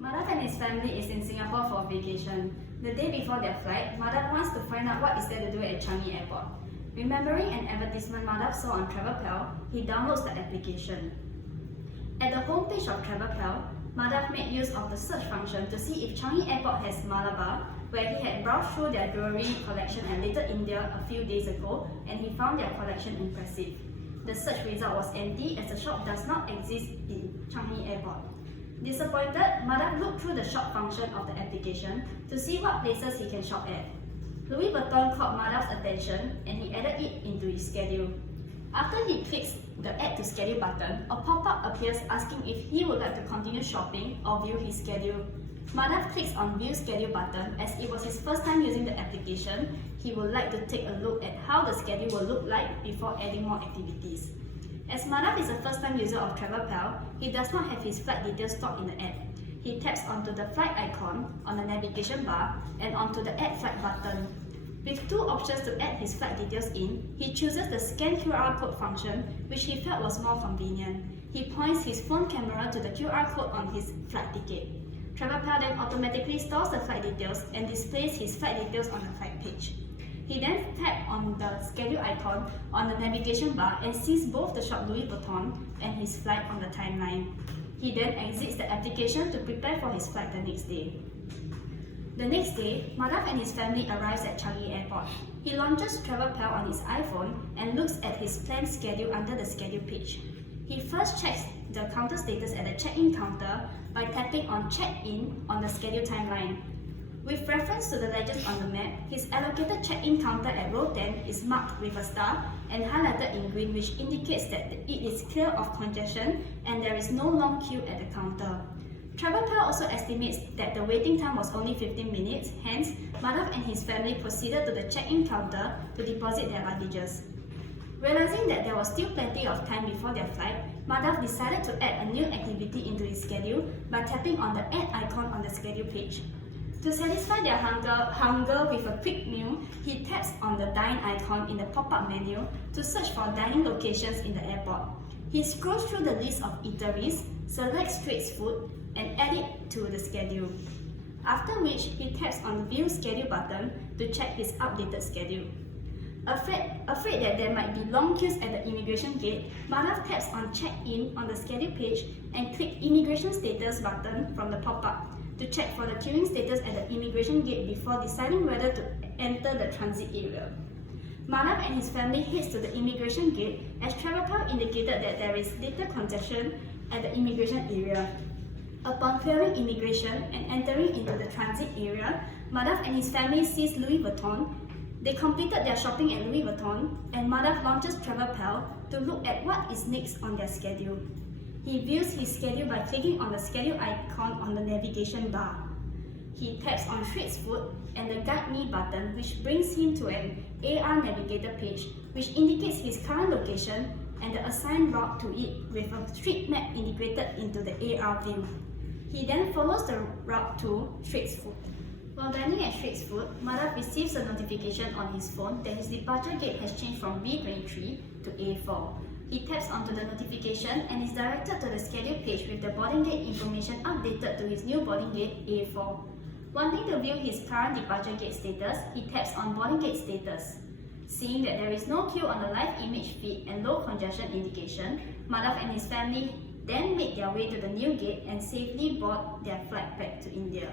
Madhav and his family is in Singapore for a vacation. The day before their flight, Madhav wants to find out what is there to do at Changi Airport. Remembering an advertisement Madhav saw on TravelPal, he downloads the application. At the homepage of TravelPal, Madhav made use of the search function to see if Changi Airport has Malabar, where he had browsed through their jewellery collection at Little India a few days ago, and he found their collection impressive. The search result was empty as the shop does not exist in Changi Airport. Disappointed, Madhav looked through the shop function of the application to see what places he can shop at. Louis Vuitton caught Madhav's attention and he added it into his schedule. After he clicks the Add to Schedule button, a pop-up appears asking if he would like to continue shopping or view his schedule. Madhav clicks on View Schedule button as it was his first time using the application. He would like to take a look at how the schedule will look like before adding more activities. As Madhav is a first-time user of TravelPal, he does not have his flight details stored in the app. He taps onto the flight icon on the navigation bar and onto the Add Flight button. With two options to add his flight details in, he chooses the Scan QR code function, which he felt was more convenient. He points his phone camera to the QR code on his flight ticket. TravelPal then automatically stores the flight details and displays his flight details on the flight page. He then taps on the schedule icon on the navigation bar and sees both the shop Louis Vuitton and his flight on the timeline. He then exits the application to prepare for his flight the next day. The next day, Madhav and his family arrives at Changi Airport. He launches TravelPal on his iPhone and looks at his planned schedule under the schedule page. He first checks the counter status at the check-in counter by tapping on Check-in on the schedule timeline. With reference to the legends on the map, his allocated check-in counter at row 10 is marked with a star and highlighted in green, which indicates that it is clear of congestion and there is no long queue at the counter. TravelPal also estimates that the waiting time was only 15 minutes, hence, Madhav and his family proceeded to the check-in counter to deposit their luggages. Realizing that there was still plenty of time before their flight, Madhav decided to add a new activity into his schedule by tapping on the Add icon on the schedule page. To satisfy their hunger with a quick meal, he taps on the Dine icon in the pop-up menu to search for dining locations in the airport. He scrolls through the list of eateries, selects street food, and adds it to the schedule. After which, he taps on the View Schedule button to check his updated schedule. Afraid that there might be long queues at the immigration gate, Madhav taps on Check-in on the schedule page and clicks Immigration Status button from the pop-up to check for the queuing status at the immigration gate before deciding whether to enter the transit area. Madhav and his family heads to the immigration gate as TravelPal indicated that there is little congestion at the immigration area. Upon clearing immigration and entering into the transit area, Madhav and his family sees Louis Vuitton. They completed their shopping at Louis Vuitton, and Madhav launches TravelPal to look at what is next on their schedule. He views his schedule by clicking on the schedule icon on the navigation bar. He taps on Street Food and the Guide Me button, which brings him to an AR navigator page, which indicates his current location and the assigned route to it with a street map integrated into the AR view. He then follows the route to Street Food. While dining at Street Food, Madhav receives a notification on his phone that his departure gate has changed from B23 to A4. He taps onto the notification and is directed to the schedule page with the boarding gate information updated to his new boarding gate A4. Wanting to view his current departure gate status, he taps on boarding gate status. Seeing that there is no queue on the live image feed and low congestion indication, Madhav and his family then made their way to the new gate and safely board their flight back to India.